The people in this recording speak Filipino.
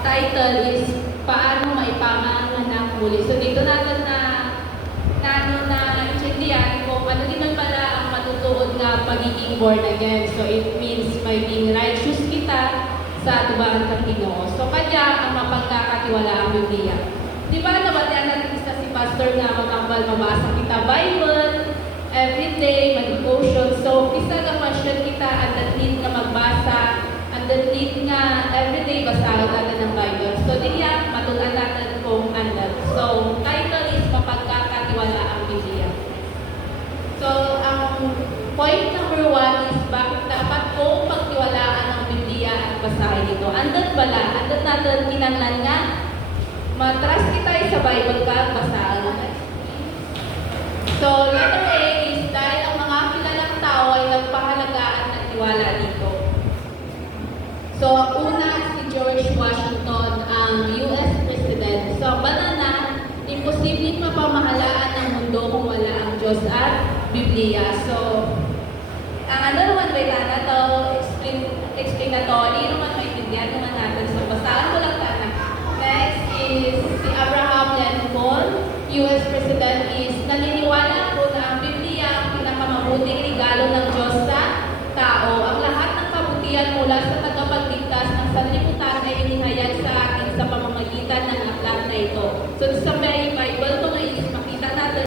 title is Paano Maipanganak Muli. So dito natin na-intindihan kung ano din man pala ang matutuod na pagiging born again. So it means may being righteous kita sa atubaan ng Ginoo. So kanya ang mapagkakatiwala ang Biblia. Di ba nabatian natin isa si Pastor na matambal mabasa kita Bible everyday, mag-devotion. So isa ka masyon kita at need ka magbasa, and the need nga everyday basahan natin ng Bible. So diya matunan natin kung andal. So title is Mapagkakatiwala ang Biblia. So ang point number 1 is bakit dapat ko pagtiwalaan ang Biblia at basahin ito. Andal pala, andal natin kinanglan nga matras kita sa Bible ka, basahan natin. So letter A is dahil ang mga kilalang tao ay nagpahalagaan ng tiwala dito. So, una si George Washington, ang US President. So, banana, imposibleng mapamahalaan ng mundo kung wala ang Diyos at Biblia. So, ang ano naman ba na to, explain na to, hindi naman maintindihan naman natin. So, basahan ko lang sana. Next is si Abraham Lincoln, US President, is naniniwala po na ang Biblia ang pinakamabuting regalo ng Diyos sa tao. Ang lahat ng kabutihan mula sa tagapagligtas ng sanlibutan ay inihayag sa atin sa pamamagitan ng aklat na ito. So sa